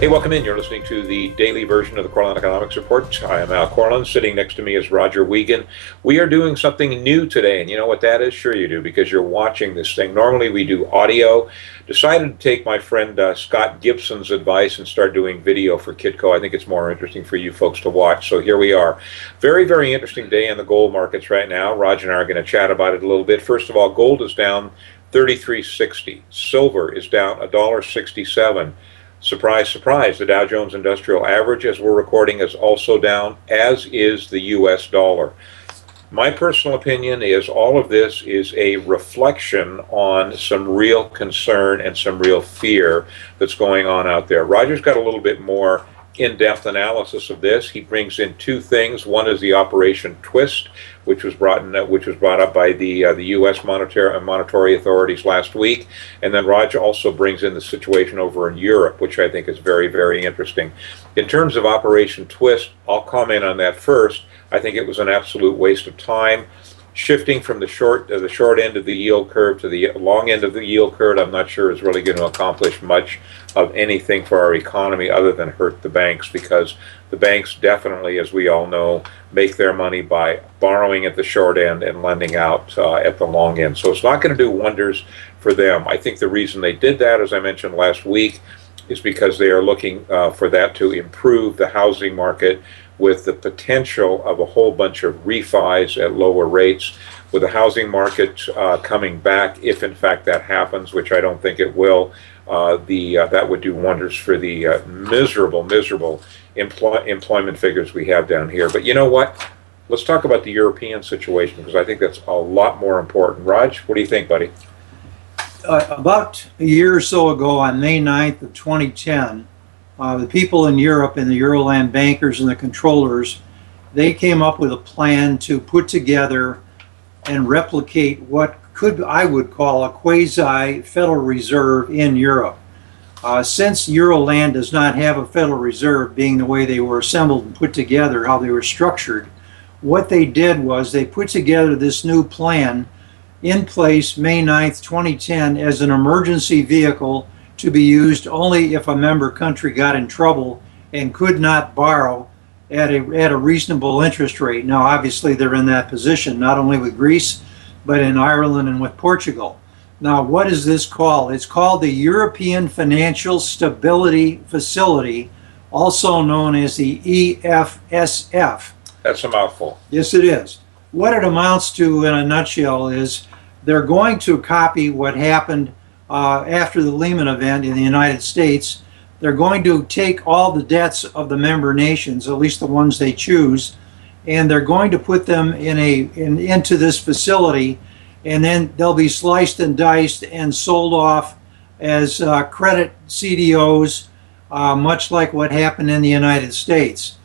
Hey, welcome in. You're listening to the daily version of the Cortland Economics Report. I am Al Cortland. Sitting next to me is Roger Wiegand. We are doing something new today, and you know what that is? Sure you do, because you're watching this thing. Normally we do audio. Decided to take my friend Scott Gibson's advice and start doing video for Kitco. I think it's more interesting for you folks to watch, so here we are. Very, very interesting day in the gold markets right now. Roger and I are going to chat about it a little bit. First of all, gold is down 33.60. Silver is down $1.67. Surprise, surprise, the Dow Jones Industrial Average, as we're recording, is also down, as is the U.S. dollar. My personal opinion is all of this is a reflection on some real concern and some real fear that's going on out there. Roger's got a little bit more in-depth analysis of this. He brings in two things. One is the Operation Twist, which was brought up by the U.S. monetary authorities last week, and then Roger also brings in the situation over in Europe, which I think is very, very interesting. In terms of Operation Twist, I'll comment on that first. I think it was an absolute waste of time. Shifting from the short end of the yield curve to the long end of the yield curve, I'm not sure is really going to accomplish much of anything for our economy other than hurt the banks, because the banks definitely, as we all know, make their money by borrowing at the short end and lending out at the long end. So it's not going to do wonders for them. I think the reason they did that, as I mentioned last week, is because they are looking for that to improve the housing market, with the potential of a whole bunch of refis at lower rates. With the housing market coming back, if in fact that happens, which I don't think it will, that would do wonders for the miserable employment figures we have down here. But you know what? Let's talk about the European situation, because I think that's a lot more important. Raj, what do you think, buddy? About a year or so ago, on May 9th of 2010, the people in Europe and the Euroland bankers and the controllers, they came up with a plan to put together and replicate what I would call a quasi-Federal Reserve in Europe. Since Euroland does not have a Federal Reserve, being the way they were assembled and put together, how they were structured, what they did was they put together this new plan in place May 9th, 2010 as an emergency vehicle to be used only if a member country got in trouble and could not borrow at a reasonable interest rate. Now, obviously, they're in that position, not only with Greece, but in Ireland and with Portugal. Now, what is this called? It's called the European Financial Stability Facility, also known as the EFSF. That's a mouthful. Yes, it is. What it amounts to in a nutshell is they're going to copy what happened after the Lehman event in the United States. They're going to take all the debts of the member nations, at least the ones they choose, and they're going to put them into this facility, and then they'll be sliced and diced and sold off as credit CDOs, much like what happened in the United States.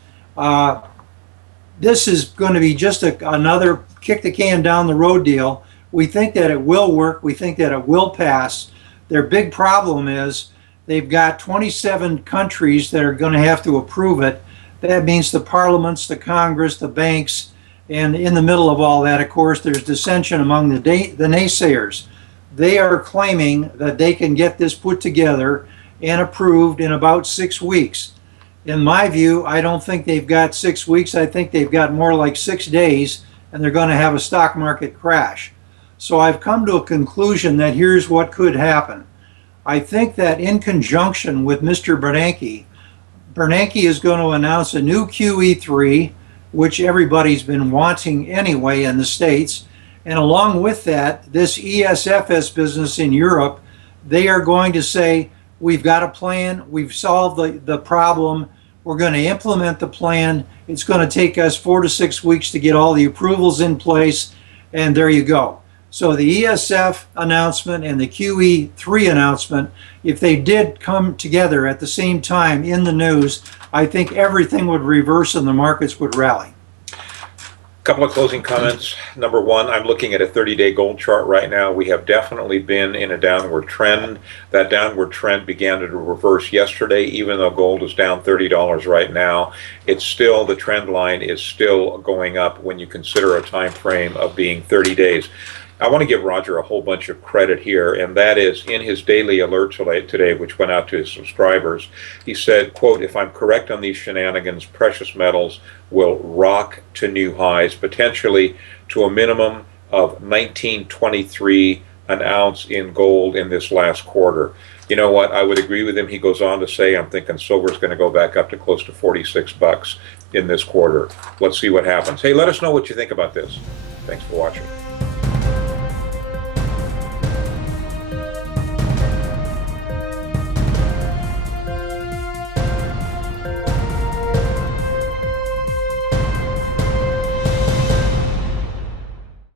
This is going to be just another kick the can down the road deal. We think that it will work. We think that it will pass. Their big problem is they've got 27 countries that are going to have to approve it. That means the parliaments, the Congress, the banks, and in the middle of all that, of course, there's dissension among the naysayers. They are claiming that they can get this put together and approved in about 6 weeks. In my view, I don't think they've got 6 weeks. I think they've got more like 6 days, and they're going to have a stock market crash. So I've come to a conclusion that here's what could happen. I think that in conjunction with Mr. Bernanke is going to announce a new QE3, which everybody's been wanting anyway in the States. And along with that, this ESFS business in Europe, they are going to say, we've got a plan, we've solved the problem, we're going to implement the plan. It's going to take us 4 to 6 weeks to get all the approvals in place, and there you go. So the ESF announcement and the QE3 announcement, if they did come together at the same time in the news, I think everything would reverse and the markets would rally. Couple of closing comments. Number one, I'm looking at a 30-day gold chart right now. We have definitely been in a downward trend. That downward trend began to reverse yesterday, even though gold is down $30 right now. It's still, the trend line is still going up when you consider a time frame of being 30 days. I want to give Roger a whole bunch of credit here, and that is in his daily alert today, which went out to his subscribers. He said, quote, if I'm correct on these shenanigans, precious metals will rock to new highs, potentially to a minimum of 1923 an ounce in gold in this last quarter. You know what? I would agree with him. He goes on to say, I'm thinking silver's going to go back up to close to 46 bucks in this quarter. Let's see what happens. Hey, let us know what you think about this. Thanks for watching.